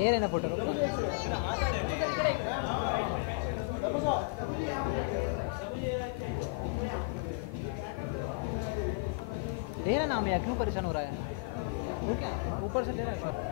ले रहे ना फोटो ले रहा नाम यार, क्यों परेशान हो रहा है? वो क्या ऊपर से ले रहा है सर।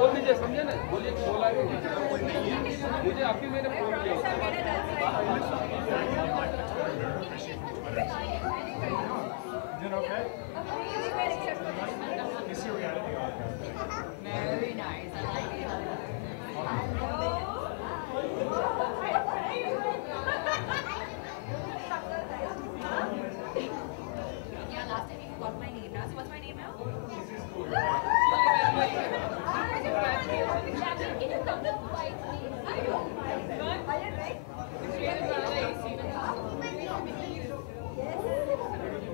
बोल दीजिए, समझे ना? बोलिए बोला है मुझे आपकी मैंने फोन किया। Very nice. I like it. Yeah, last time you got my name now. So what's my name now? Can you come to fight me? Are you right? Yes.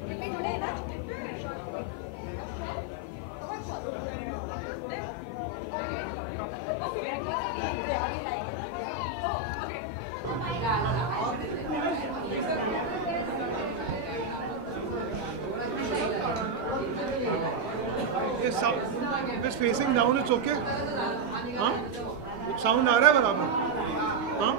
Will be today, na? It's facing down, it's okay? हाँ? Sound आ रहा है बराबर? हाँ?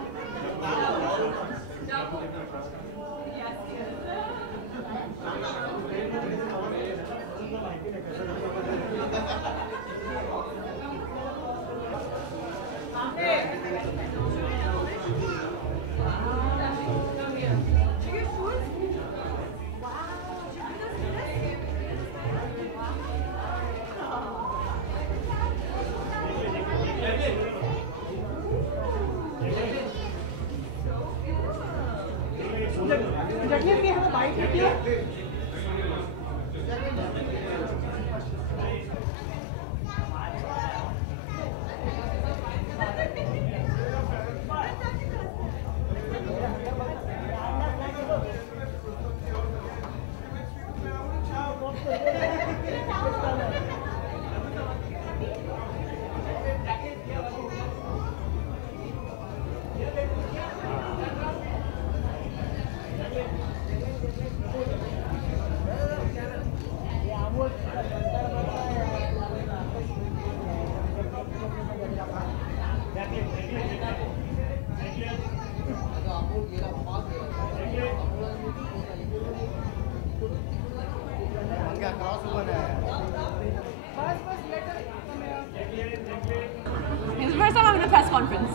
It's the first time I'm in a press conference.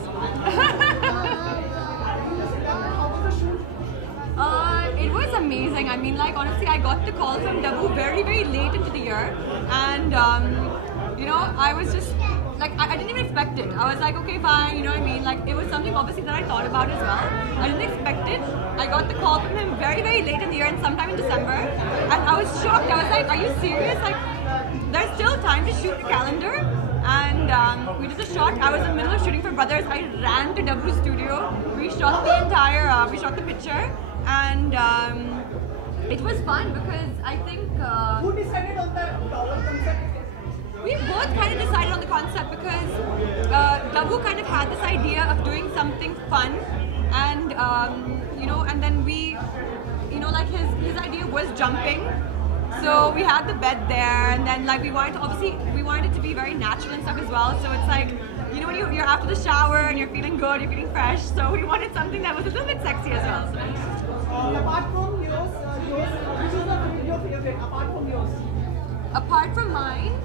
It was amazing. amazing. I mean, like, honestly, I got the call from Dabu very, very late into the year. And, you know, I was just, like, I didn't even expect it. I was like, okay, fine, you know what I mean? Like, it was something obviously that I thought about as well. I didn't expect it. I got the call from him very, very late in the year and sometime in December. And I was shocked. I was like, are you serious? Like, there's still time to shoot the calendar. And we did the shot. I was in the middle of shooting for Brothers. I ran to Dabu's studio. We shot the entire, we shot the picture. And it was fun because I think... Who decided on the concept? We both kind of decided on the concept because Dabu kind of had this idea of doing something fun, and you know, and then we, you know, like his idea was jumping, so we had the bed there, and then like we wanted to, obviously we wanted it to be very natural and stuff as well. So it's like, you know, when you're after the shower and you're feeling good, you're feeling fresh. So we wanted something that was a little bit sexy as well. So. Apart from yours, which is your favorite? Apart from yours. Apart from mine.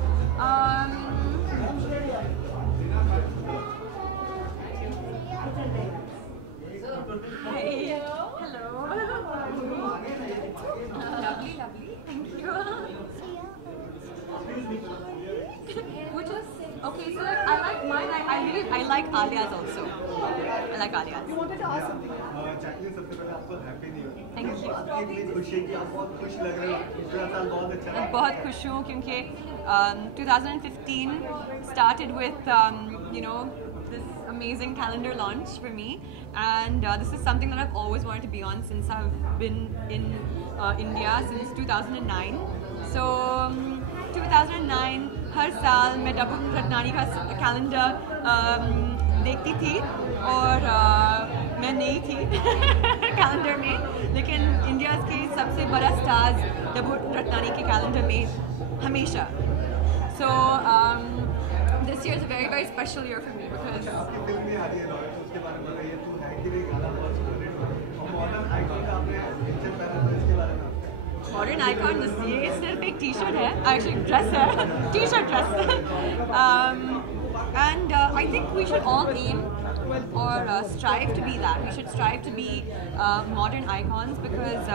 Hey. Hello. Lovely, lovely. Thank you. Which is okay. So like, I like mine. I like Alia's also. I like Alia's. You wanted to ask something? Jacqueline सबसे पहले आपको happy new year. Thank you. इतनी खुशी कि आप बहुत खुश लग रहे हो। दूसरा साल बहुत अच्छा मैं बहुत खुश हूँ क्योंकि 2015 started with you know, this amazing calendar launch for me, and this is something that I've always wanted to be on since I've been in India since 2009. So 2009 हर साल मैं डब्बू रत्नानी का कैलेंडर देखती थी और मैं नहीं थी कैलेंडर में, लेकिन इंडिया के सबसे बड़ा स्टार्स डब्बू रत्नानी के कैलेंडर में हमेशा. So this year is a very, very special year for me because आपकी फिल्म में आ रही है लॉयल्स, उसके बारे में बताइए। तू है कि नहीं गाना बहुत सुपरहिट हुआ और मॉडर्न आइकॉन का आपने मेंशन पहना था, इसके बारे में Modern icon, ये सिर्फ एक टी-शर्ट है, actually dress है, T-shirt dress. And I think we should all aim or strive to be that. We should strive to be modern icons because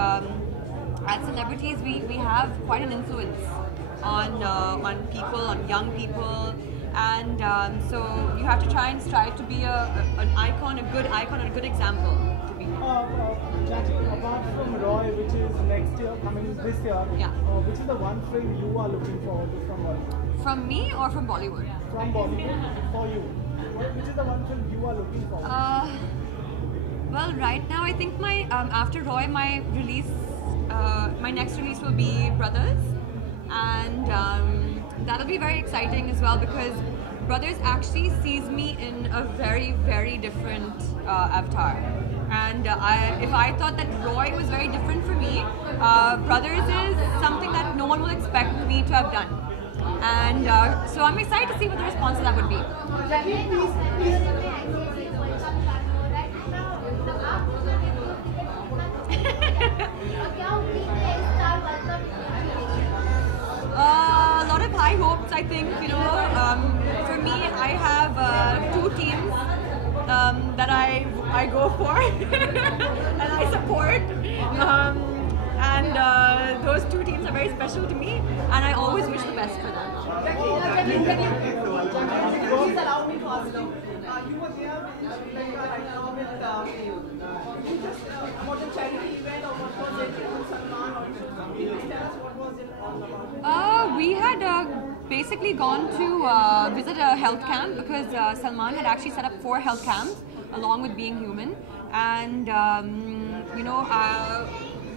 as celebrities we have quite an influence on people, on young people, and so you have to try and strive to be an icon, a good icon, and a good example to be. Jackie, apart from Roy, which is next year, coming this year, Yeah. Which is the one film you are looking forward to from Bollywood? From me or from Bollywood? From Bollywood, for you. Which is the one film you are looking forward to? Well, right now I think my after Roy, my release, my next release will be Brothers, and that'll be very exciting as well because Brothers actually sees me in a very, very different avatar. And if I thought that Roy was very different for me, Brothers is something that no one will expect me to have done. And so I'm excited to see what the response to that would be. A lot of high hopes, I think. You know, for me, I have 2 teams that I go for and I support. And those 2 teams are very special to me, and I always wish the best for them. Please allow me to ask you. You were there right now with just about the charity event, or what was it with Salman, or can you tell us what was it all about? We had basically gone to visit a health camp because Salman had actually set up 4 health camps along with Being Human, and you know,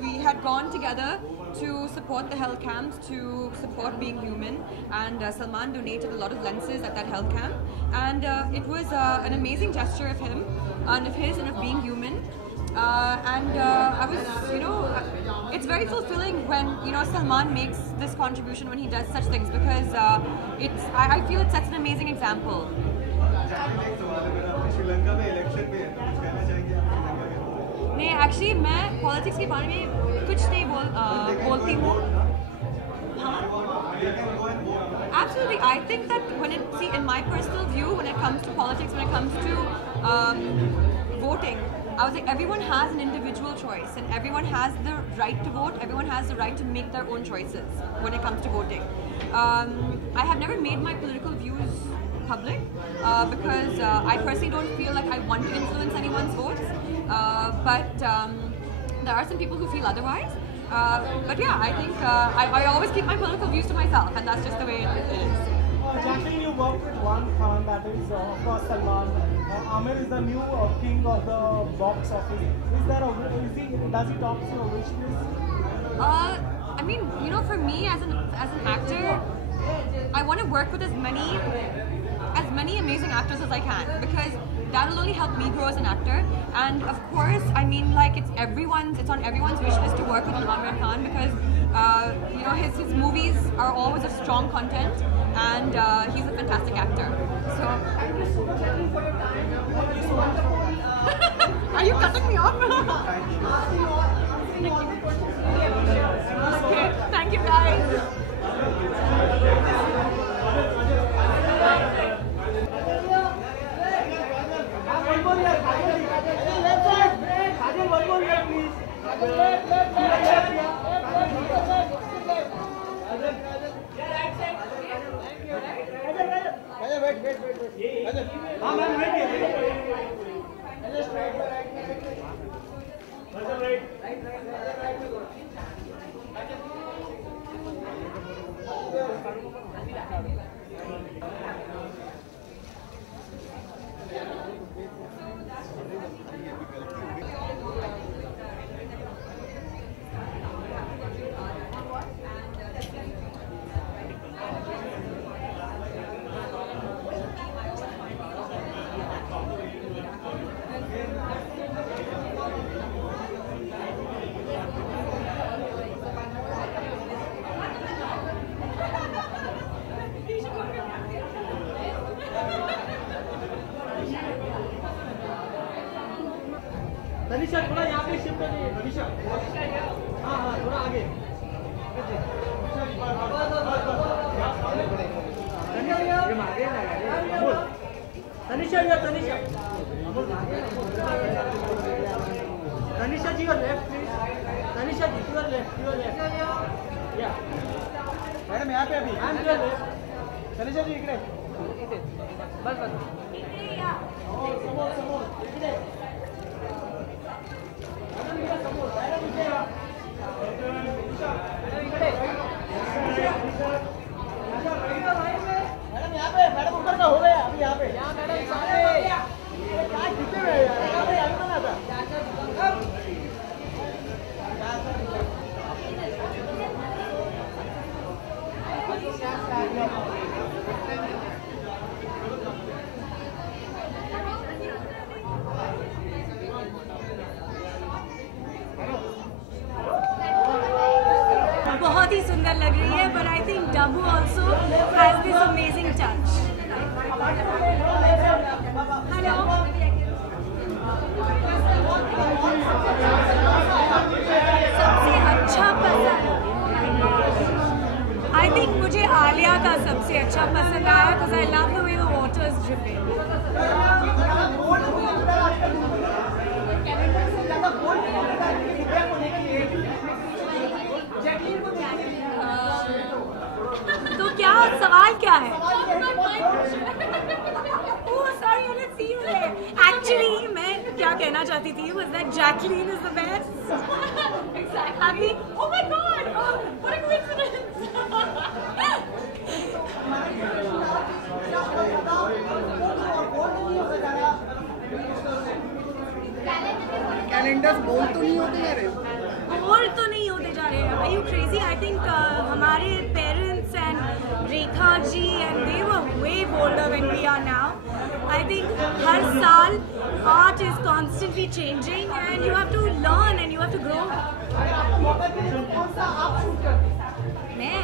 we had gone together to support the health camps, to support Being Human, and Salman donated a lot of lenses at that health camp, and it was an amazing gesture of him and of his and of Being Human. And I was, you know, it's very fulfilling when, you know, Salman makes this contribution when he does such things, because I feel it sets an amazing example. नहीं, actually मैं politics के बारे में कुछ नहीं बोलती हूँ. Absolutely, I think that in my personal view, when it comes to politics, when it comes to voting, I was like, everyone has an individual choice and everyone has the right to vote, everyone has the right to make their own choices when it comes to voting. I have never made my political views public because I personally don't feel like I want to influence anyone's votes, but there are some people who feel otherwise. But yeah, I think I always keep my political views to myself, and that's just the way it is. Jacqueline, you worked with one Khan, that is of course Salman. Amir is the new king of the box office. Does he talk to your wish list? I mean, you know, for me as an actor, I want to work with as many amazing actors as I can, because that will only help me grow as an actor. And of course, I mean, like, it's on everyone's wish list to work with Amir Khan, because you know, his movies are always of strong content, and he's a fantastic actor. So are you cutting me off? Okay, thank you guys. Tanisha थोड़ा यहाँ पे shift हो जाइए तनिषा हाँ हाँ थोड़ा आगे तनिषा या Tanisha Tanisha ji your left please Tanisha ji your left या मैडम यहाँ पे अभी I am your left Tanisha ji इकडे बस बस समोर समोर इकडे मैडम ऊपर का हो गया अभी यहाँ पे क्या खींचे हुए यहाँ पे अभी बना था बहुत ही सुंदर लग रही है, but I think Dabu also has this amazing touch. Hello. सबसे अच्छा पसंद I think मुझे आलिया का सबसे अच्छा पसंद आया because I love the way the water is dripping. तो क्या सवाल क्या है? Oh, sorry, I didn't see you there. Actually, मैं क्या कहना चाहती थी was that Jacqueline is the best. Exactly. Oh my God! Oh, what a coincidence! Calendars बोल तो नहीं होते जा रहे बोल तो नहीं होते जा रहे हैं. Are you crazy? I think हमारे parents and Rekha ji and they were way bolder than we are now. I think हर साल art is constantly changing and you have to learn and you have to grow. मैं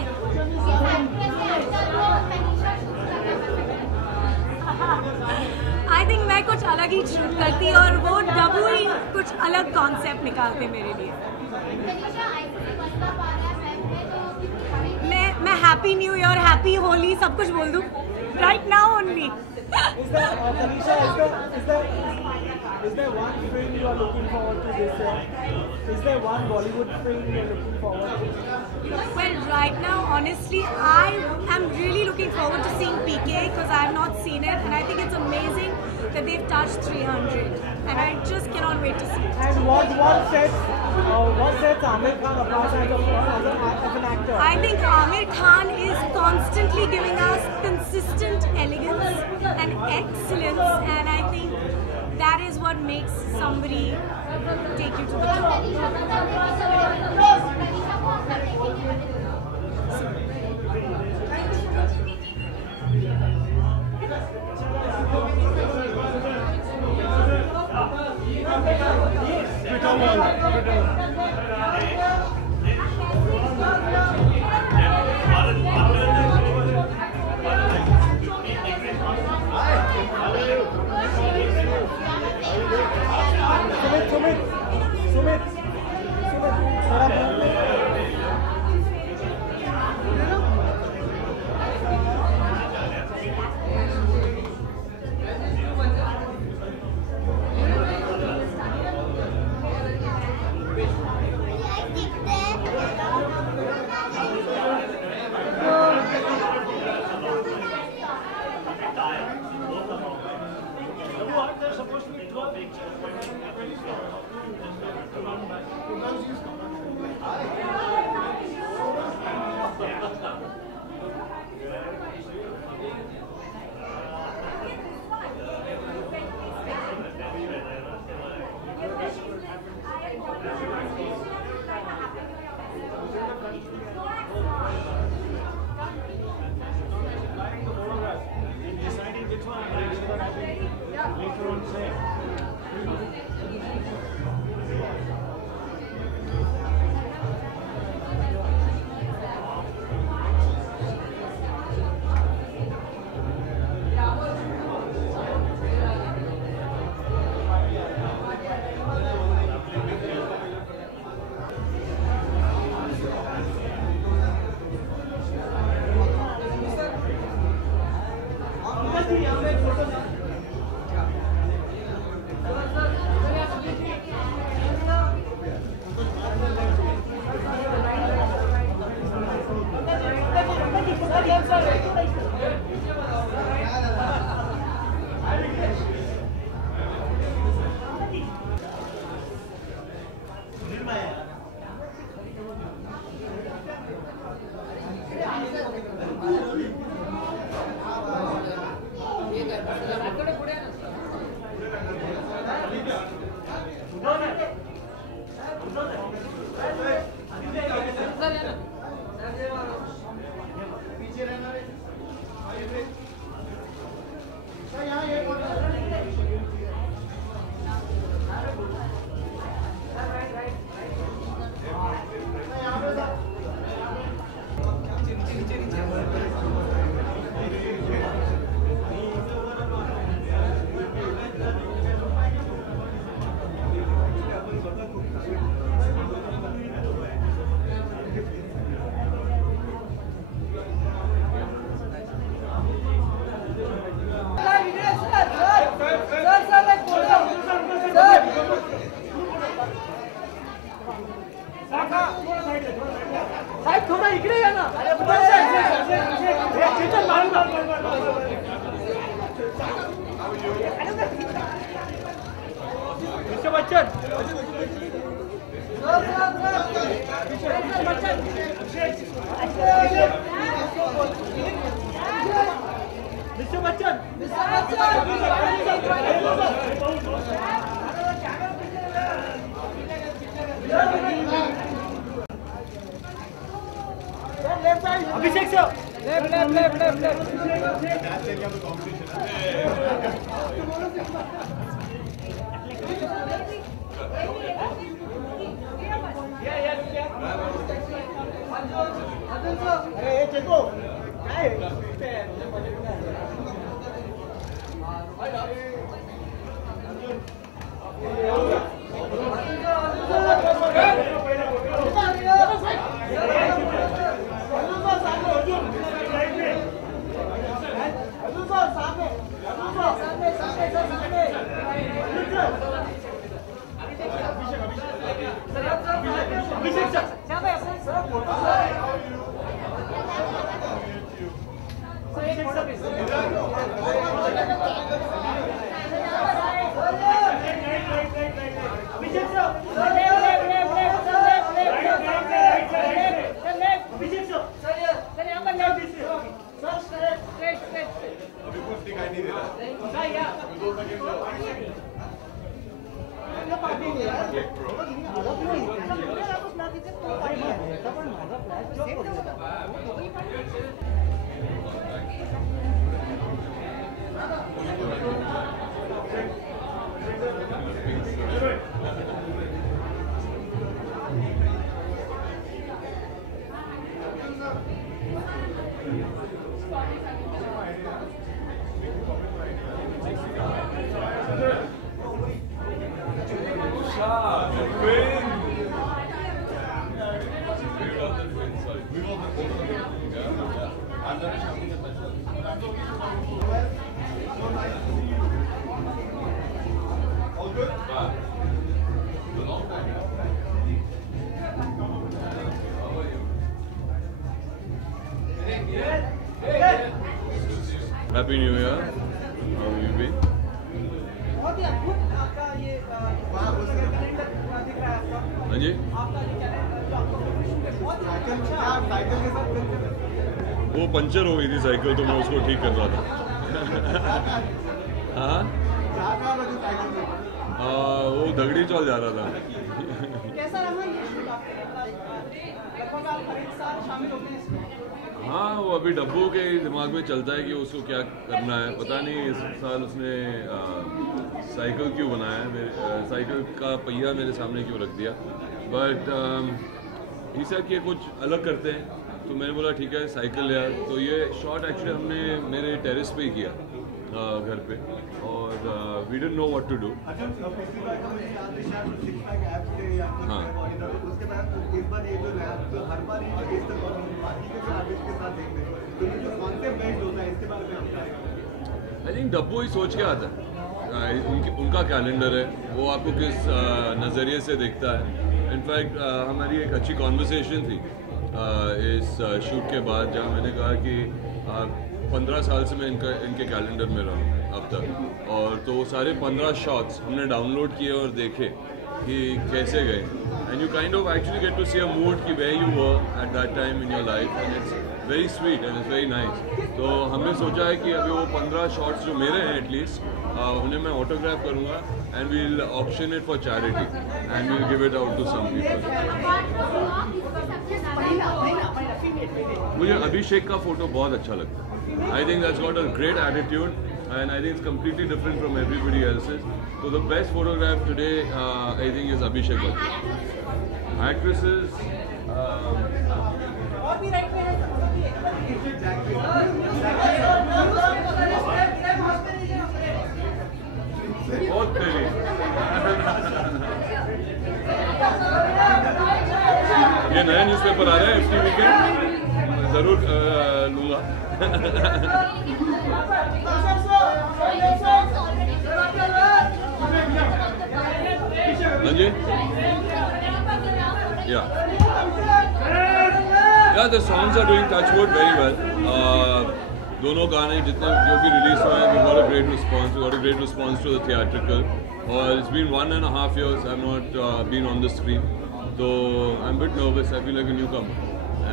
I think मैं कुछ अलग ही shoot करती और वो डबू ही कुछ अलग कॉन्सेप्ट निकालते मेरे लिए. मैं happy new year, happy Holi सब कुछ बोल दूँ right now only. Is there one film you are looking forward to this year? Is there one Bollywood film you are looking forward to? Well, right now, honestly, I am really looking forward to seeing PK because I have not seen it, and I think it's amazing that they've touched 300, and I just cannot wait to see it. And what sets Aamir Khan apart as an actor? I think Aamir Khan is constantly giving us consistent elegance and excellence, and I think that is what makes somebody take you to the top. Sumit. साहेब थोडं इकडे या ना चेतन मारू mister Bachchan mister Bachchan अभिषेक sir left अरे चेको काय सामने Happy New Year. How have you been? बहुत ही अद्भुत आपका ये कैलेंडर दिख रहा है आपका हाँ जी, आपका ये कैलेंडर जो आपका प्रोफेशन है बहुत ही अच्छा साइकिल के साथ बिल्कुल वो पंचर हो गई थी साइकिल, तो मैं उसको ठीक कर रहा था। हाँ, कहाँ लगी साइकिल में? वो दगड़ी चौल जा रहा था। कैसा रहा ये शूट आपके लगभग आप हर एक साल शामिल होते हैं इसमें हाँ, वो अभी डब्बू के दिमाग में चलता है कि उसको क्या करना है। पता नहीं इस साल उसने साइकिल क्यों बनाया है, साइकिल का पहिया मेरे सामने क्यों रख दिया। बट ही सेड कि कुछ अलग करते हैं, तो मैंने बोला ठीक है साइकिल यार। तो ये शॉट एक्चुअली हमने मेरे टेरेस पे ही किया घर पे, और we didn't know what to do. अच्छा, पिछली बार तो मुझे याद है शायद 6 पैक ऐप थे या कुछ हाँ। उसके बाद इस बार ये जो नया, तो हर बार ये इस तरह बाकी के आर्टिस्ट के साथ देखते हैं, तो ये जो कॉन्सेप्ट बेस्ड होता है इसके बारे में हम क्या करें? आई थिंक डब्बू ही सोच के आता है। उनका कैलेंडर है, वो आपको किस नज़रिए से देखता है। इनफैक्ट हमारी एक अच्छी कॉन्वर्सेशन थी इस शूट के बाद, जहाँ मैंने कहा कि 15 साल से मैं इनके कैलेंडर में रहा हूँ अब तक, और तो वो सारे 15 शॉट्स हमने डाउनलोड किए और देखे कि कैसे गए। And you kind of actually get to see a mood कि where you were at that time in your life, and it's very sweet and it's very nice. तो हमने सोचा है कि अभी वो 15 शॉट्स जो मेरे हैं एटलीस्ट, उन्हें मैं ऑटोग्राफ करूँगा and we'll auction it for charity and we'll give it out to some people. मुझे अभिषेक का फोटो बहुत अच्छा लगता है। I think that's got a great attitude and I think it's completely different from everybody else's. So the best photograph today, I think, is Abhishek Bachchan. Actresses, और भी right में है बहुत तेरी। ये नया न्यूज़पेपर आ रहा है FT वीकेंड, जरूर लूँगा। हाँ जी, yeah, the songs are doing touchwood very well. दोनों गाने जितने जो भी रिलीज हुए हैं, we got a great response. We got a great response to the theatrical. और it's been 1.5 years I've not been on the screen, so I'm a bit nervous. I feel like a newcomer,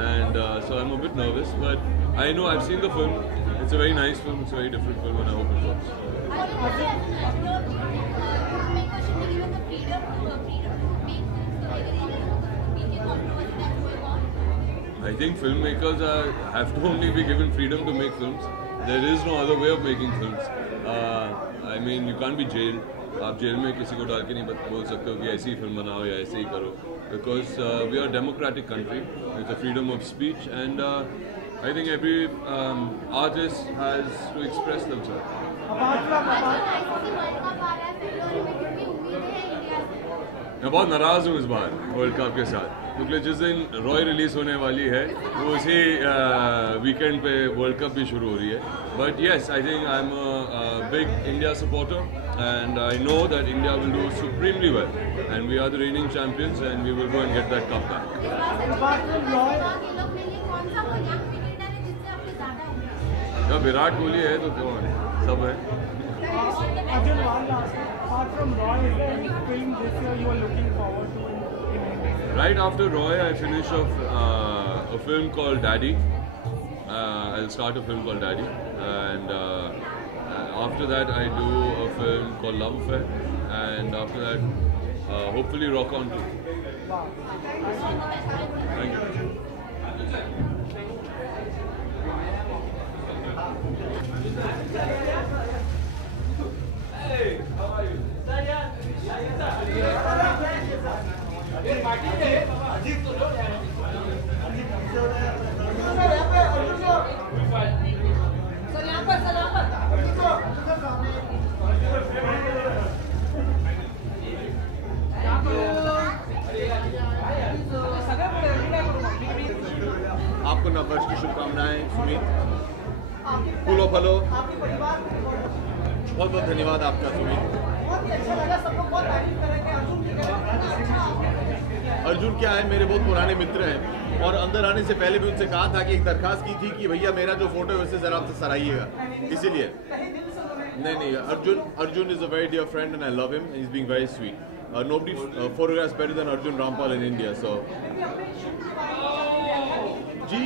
and so I'm a bit nervous. But I know I've seen the film. It's a very nice film. It's a very different film, and I hope it works. I think filmmakers have to only be given freedom to make films. There is no other way of making films. I mean, you can't be jailed. आप jail में किसी को डाल के नहीं बोल सकते हो कि ऐसी ही फिल्म बनाओ या ऐसे ही करो, because we are a democratic country with the freedom of speech, and I think every artist has to express themselves. मैं बहुत नाराज़ हूँ इस बार वर्ल्ड कप के साथ, क्योंकि जिस दिन रॉय रिलीज होने वाली है वो उसी वीकेंड पे वर्ल्ड कप भी शुरू हो रही है. But yes, I think I am a big India supporter and I know that India will do supremely well, and we are the reigning champions, and we will go and get that cup back. जब विराट कोहली है तो सब है. Arjun, one last. Apart from Roy, is there any film this year you are looking forward to in India? Right after Roy, I finish off a film called Daddy. I'll start a film called Daddy, and after that I do a film called Love Affair, and after that hopefully Rock On too. Thank you. आपको नववर्ष की शुभकामनाएं सुमित। फूलो फलो। बहुत बहुत धन्यवाद आपका सुमित। बहुत ही अच्छा लगा, सब लोग बहुत तारीफ कर रहे थे। अर्जुन की अच्छा अर्जुन क्या है, मेरे बहुत पुराने मित्र हैं और अंदर आने से पहले भी उनसे कहा था कि एक दरखास्त की थी कि भैया मेरा जो फोटो है उसे जरा आप सराहिएगा, इसीलिए नहीं Arjun is a very dear friend and I love him, he is being very sweet. Nobody photographs better than Arjun Rampal in India. So जी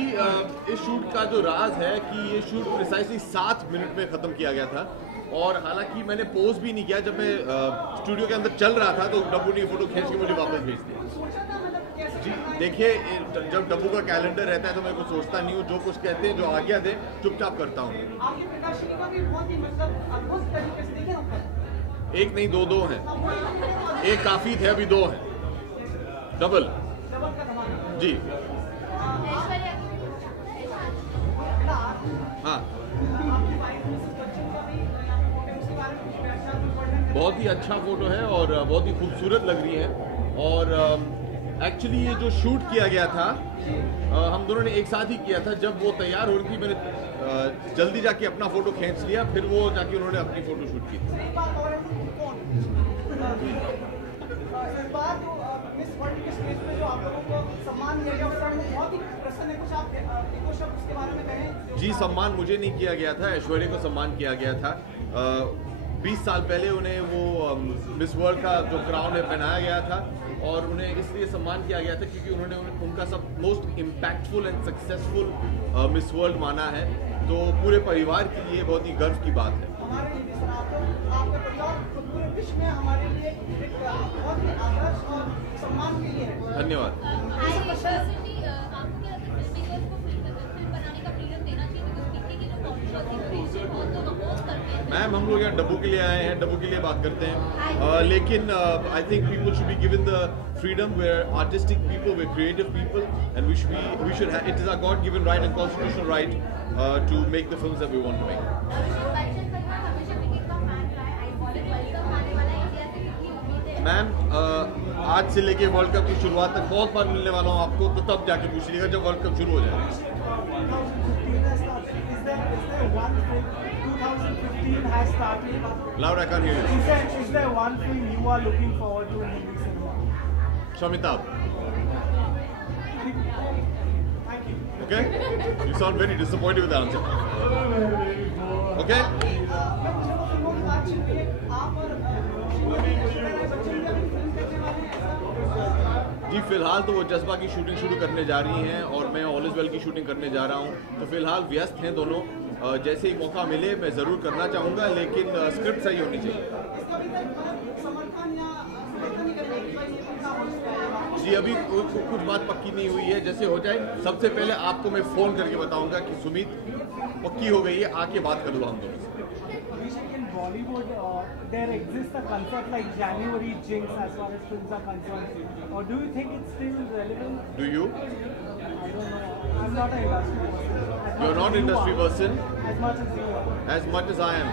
इस शूट का जो राज है कि ये शूट प्रिसाइसली 7 मिनट में ख़त्म किया गया था और हालांकि मैंने पोज भी नहीं किया. जब मैं स्टूडियो के अंदर चल रहा था तो डब्बू ने फोटो खींच के मुझे वापस भेज दिया. जी देखिए, जब डब्बू का कैलेंडर रहता है तो मैं कुछ सोचता नहीं हूँ, जो कुछ कहते हैं, जो आज्ञा दे चुपचाप करता हूँ. एक नहीं दो हैं, एक काफी थे, अभी 2 हैं, डबल जी. हाँ बहुत ही अच्छा फोटो है और बहुत ही खूबसूरत लग रही है. और एक्चुअली ये जो शूट किया गया था हम दोनों ने एक साथ ही किया था. जब वो तैयार हो रही थी मैंने जल्दी जाके अपना फोटो खींच लिया, फिर वो जाके उन्होंने अपनी फोटो शूट की. जी सम्मान मुझे नहीं किया गया था, ऐश्वर्या को सम्मान किया गया था. 20 साल पहले उन्हें वो मिस वर्ल्ड का जो क्राउन है पहनाया गया था और उन्हें इसलिए सम्मान किया गया था क्योंकि उन्होंने उनका सब most impactful and successful miss world माना है. तो पूरे परिवार के लिए बहुत ही गर्व की बात है. धन्यवाद. मैम हम लोग यहाँ डब्बू के लिए आए हैं, डब्बू के लिए बात करते हैं. लेकिन I think people should be given the freedom where artistic people, we're creative people, and we should have, it is our God given right and constitutional right to make the films that we want to make. Ma'am आज से लेके world cup की शुरुआत तक बहुत बार मिलने वाला हूँ आपको, तो तब जाके पूछ लीजिएगा जब वर्ल्ड कप शुरू हो जाए. 2015 has started. Loud, I can't hear you. Is there one film you are looking forward to in Hindi cinema? Shamitab. Thank you. Okay? You sound very disappointed with the answer. Okay? जी फिलहाल तो वो जज्बा की shooting शुरू करने जा रही हैं और मैं ऑल इज वेल की शूटिंग करने जा रहा हूँ. तो फिलहाल व्यस्त हैं दोनों. जैसे ही मौका मिले मैं ज़रूर करना चाहूँगा, लेकिन स्क्रिप्ट सही होनी चाहिए. जी अभी कुछ बात पक्की नहीं हुई है, जैसे हो जाए सबसे पहले आपको मैं फ़ोन करके बताऊँगा कि सुमित पक्की हो गई है, आके बात कर लो हम दोनों से. In Bollywood, there exists a concept like January jinx as far as films are concerned. Or do you think it's still relevant? Do you? I don't know. I'm not an industry person. You're not an industry person? As much as you are. As much as I am.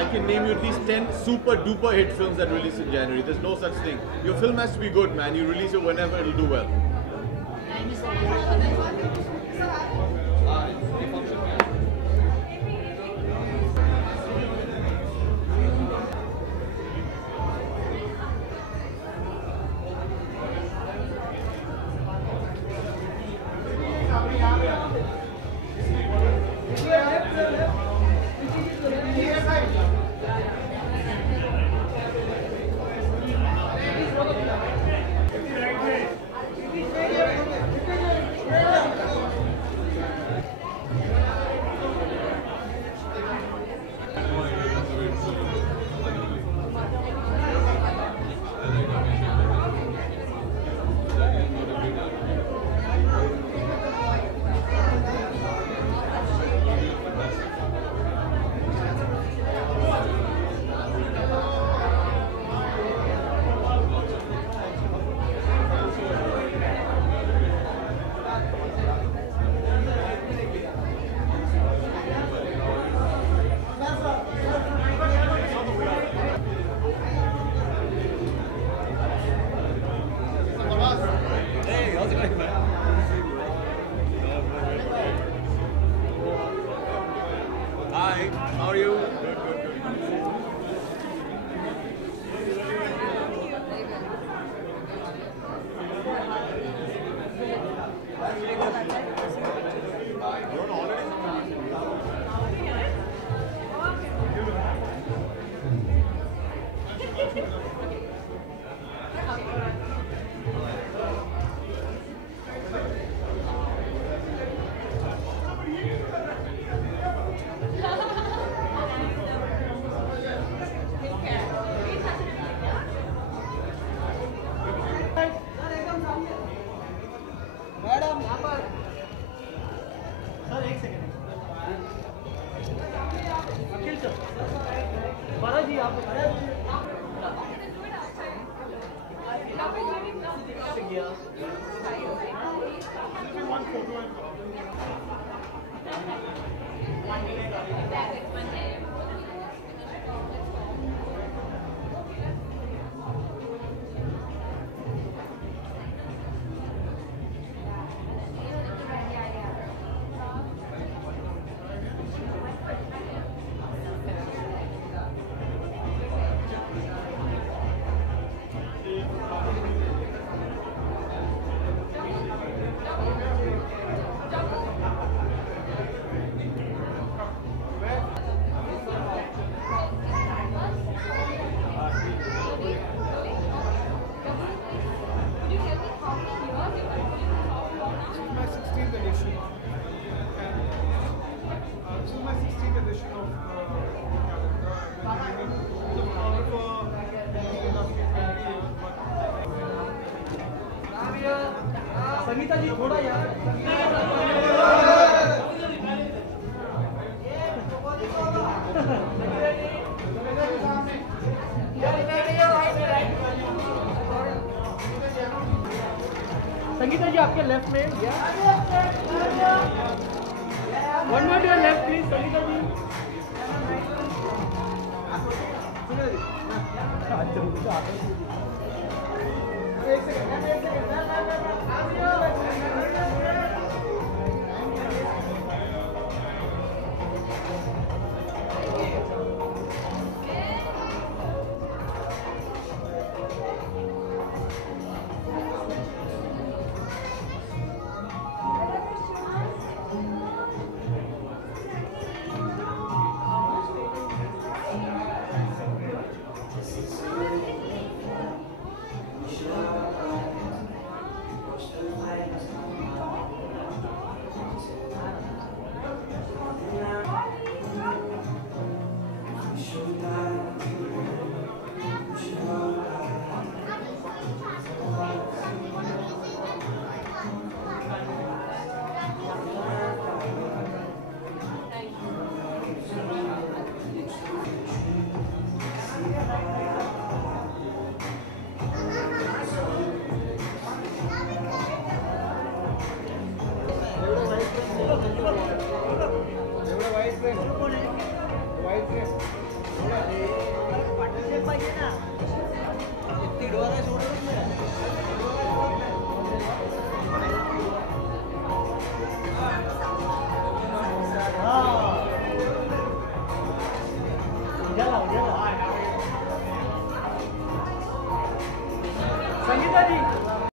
I can name you at least 10 super duper hit films that release in January. There's no such thing. Your film has to be good, man. You release it whenever, it'll do well. How are you? Madam यहाँ पर sir एक second अखिल sir Bharat ji आप संगीता जी थोड़ा यार संगीता जी आपके left में one more to your left please Sangeeta ji